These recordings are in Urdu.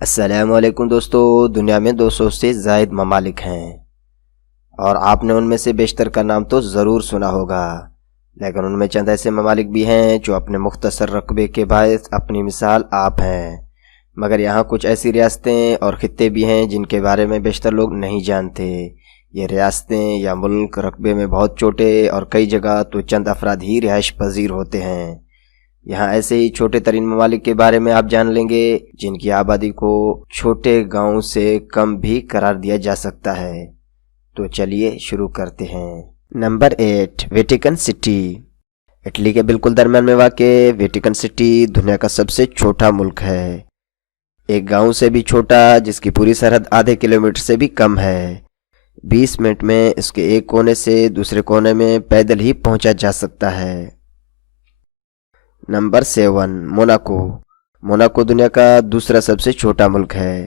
السلام علیکم دوستو، دنیا میں 200 سے زائد ممالک ہیں اور آپ نے ان میں سے بیشتر کا نام تو ضرور سنا ہوگا، لیکن ان میں چند ایسے ممالک بھی ہیں جو اپنے مختصر رقبے کے باعث اپنی مثال آپ ہیں، مگر یہاں کچھ ایسی ریاستیں اور خطے بھی ہیں جن کے بارے میں بیشتر لوگ نہیں جانتے۔ یہ ریاستیں یا ملک رقبے میں بہت چھوٹے اور کئی جگہ تو چند افراد ہی رہائش پذیر ہوتے ہیں۔ یہاں ایسے ہی چھوٹے ترین ممالک کے بارے میں آپ جان لیں گے جن کی آبادی کو چھوٹے گاؤں سے کم بھی قرار دیا جا سکتا ہے۔ تو چلیے شروع کرتے ہیں۔ Number 8، Vatican city. اٹلی کے بالکل درمیان میں واقع ویٹیکن سٹی دنیا کا سب سے چھوٹا ملک ہے، ایک گاؤں سے بھی چھوٹا جس کی پوری سرحد آدھے کلومیٹر سے بھی کم ہے۔ 20 منٹ میں اس کے ایک کونے سے دوسرے کونے میں پیدل ہی پہنچا جا سکتا ہے۔ Number 7، Monaco. موناکو دنیا کا دوسرا سب سے چھوٹا ملک ہے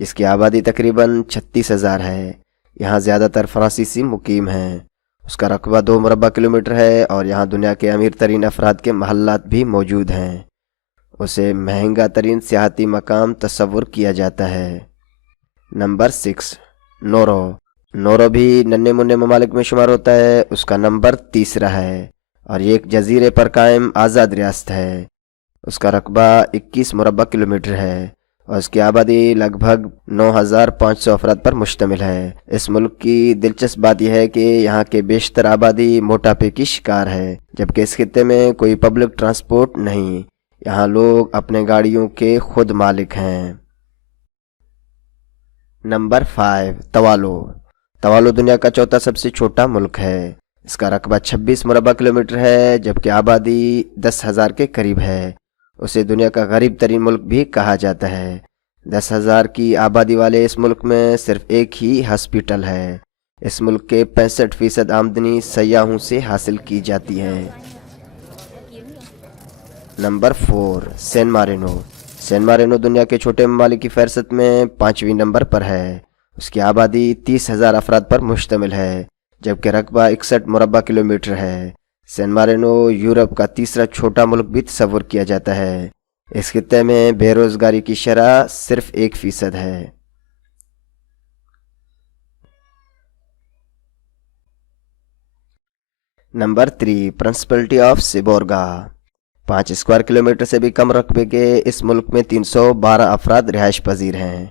جس کی آبادی تقریباً 36,000 ہے۔ یہاں زیادہ تر فرانسیسی مقیم ہیں۔ اس کا رقبہ 2 مربع کلومیٹر ہے اور یہاں دنیا کے امیر ترین افراد کے محلات بھی موجود ہیں۔ اسے مہنگا ترین سیاحتی مقام تصور کیا جاتا ہے۔ نمبر 6، نورو۔ نورو بھی ننھے منھے ممالک میں شمار ہوتا ہے۔ اس کا نمبر 3 ہے اور یہ ایک جزیرے پر قائم آزاد ریاست ہے۔ اس کا رقبہ 21 مربع کلومیٹر ہے اور اس کی آبادی لگ بھگ 9,500 افراد پر مشتمل ہے۔ اس ملک کی دلچسپ بات یہ ہے کہ یہاں کے بیشتر آبادی موٹاپے کی شکار ہے، جبکہ اس خطے میں کوئی پبلک ٹرانسپورٹ نہیں۔ یہاں لوگ اپنے گاڑیوں کے خود مالک ہیں۔ نمبر 5، توالو۔ توالو دنیا کا چوتھا سب سے چھوٹا ملک ہے۔ اس کا رقبہ 26 مربع کلومیٹر ہے جبکہ آبادی 10,000 کے قریب ہے۔ اسے دنیا کا غریب ترین ملک بھی کہا جاتا ہے۔ 10,000 کی آبادی والے اس ملک میں صرف ایک ہی ہاسپٹل ہے۔ اس ملک کے 65% آمدنی سیاحوں سے حاصل کی جاتی ہے۔ نمبر 4، سین مارینو۔ سین مارینو دنیا کے چھوٹے ممالک کی فہرست میں 5ویں نمبر پر ہے۔ اس کی آبادی 30,000 افراد پر مشتمل ہے جبکہ رقبہ 61 مربع کلومیٹر ہے۔ سین مارینو یورپ کا تیسرا چھوٹا ملک بھی تصور کیا جاتا ہے۔ اس خطے میں بے روزگاری کی شرح صرف 1% ہے۔ Number 3، principality of Seborga. 5 square kilometre سے بھی کم رقبے کے اس ملک میں 312 افراد رہائش پذیر ہیں۔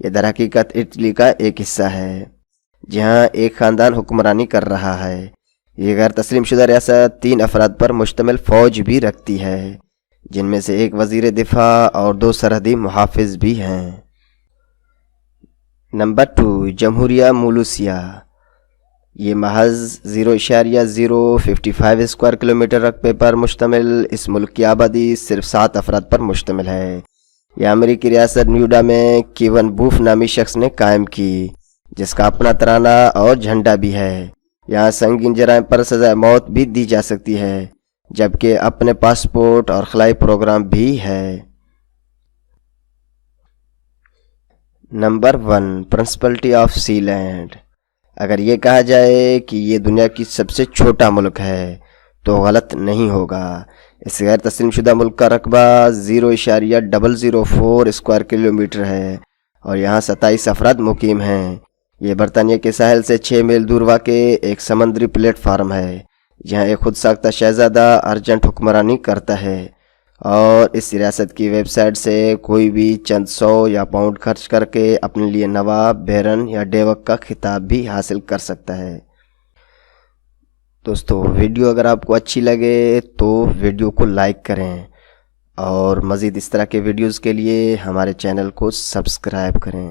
یہ در حقیقت اٹلی کا ایک حصہ ہے جہاں ایک خاندان حکمرانی کر رہا ہے۔ یہ غیر تسلیم شدہ ریاست 3 افراد پر مشتمل فوج بھی رکھتی ہے، جن میں سے ایک وزیر دفاع اور 2 سرحدی محافظ بھی ہیں۔ نمبر 2، جمہوریہ مولوسیا۔ یہ محض 0.055 اسکوائر کلومیٹر رقبے پر مشتمل اس ملک کی آبادی صرف 7 افراد پر مشتمل ہے۔ یہ امریکی ریاست نیوڈا میں کیون بوف نامی شخص نے قائم کی، جس کا اپنا ترانہ اور جھنڈا بھی ہے۔ یہاں سنگین جرائم پر سزائے موت بھی دی جا سکتی ہے جبکہ اپنے پاسپورٹ اور خلائی پروگرام بھی ہے۔ Number 1، principality of Sealand. اگر یہ کہا جائے کہ یہ دنیا کی سب سے چھوٹا ملک ہے تو غلط نہیں ہوگا۔ اس غیر تسلیم شدہ ملک کا رقبہ 0.004 اسکوائر کلومیٹر ہے اور یہاں 27 افراد مقیم ہیں۔ یہ برطانیہ کے ساحل سے 6 میل دور واقع ایک سمندری پلیٹ فارم ہے جہاں ایک خود ساختہ شہزادہ ارجنٹ حکمرانی کرتا ہے، اور اس ریاست کی ویب سائٹ سے کوئی بھی چند 100 یا پاؤنڈ خرچ کر کے اپنے لیے نواب، بیرن یا ڈیوک کا خطاب بھی حاصل کر سکتا ہے۔ دوستو، ویڈیو اگر آپ کو اچھی لگے تو ویڈیو کو لائک کریں اور مزید اس طرح کے ویڈیوز کے لیے ہمارے چینل کو سبسکرائب کریں۔